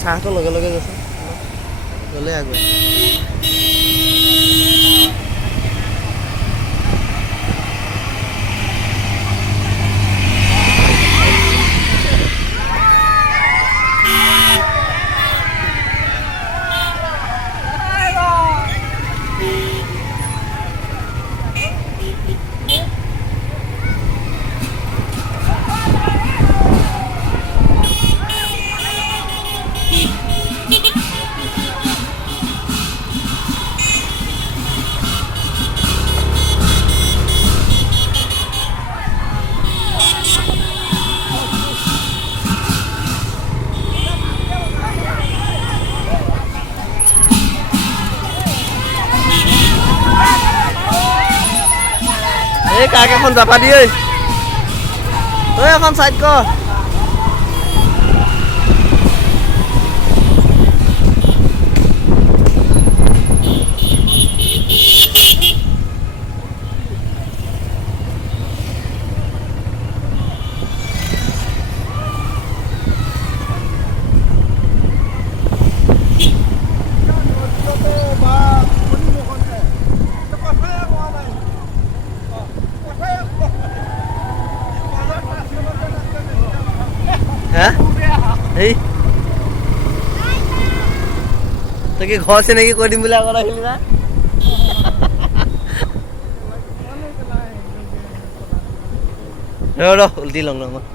চাহটো লগে লগে গৈছে গ'লে আগুৱাই এই কাক এখন জাপা দি ঐ তই এখন চাইড কৰ তই কি ঘৰ চিনাকি কৰি দিম বুলি আগত আহিলি না ৰ উল্টি লওঁ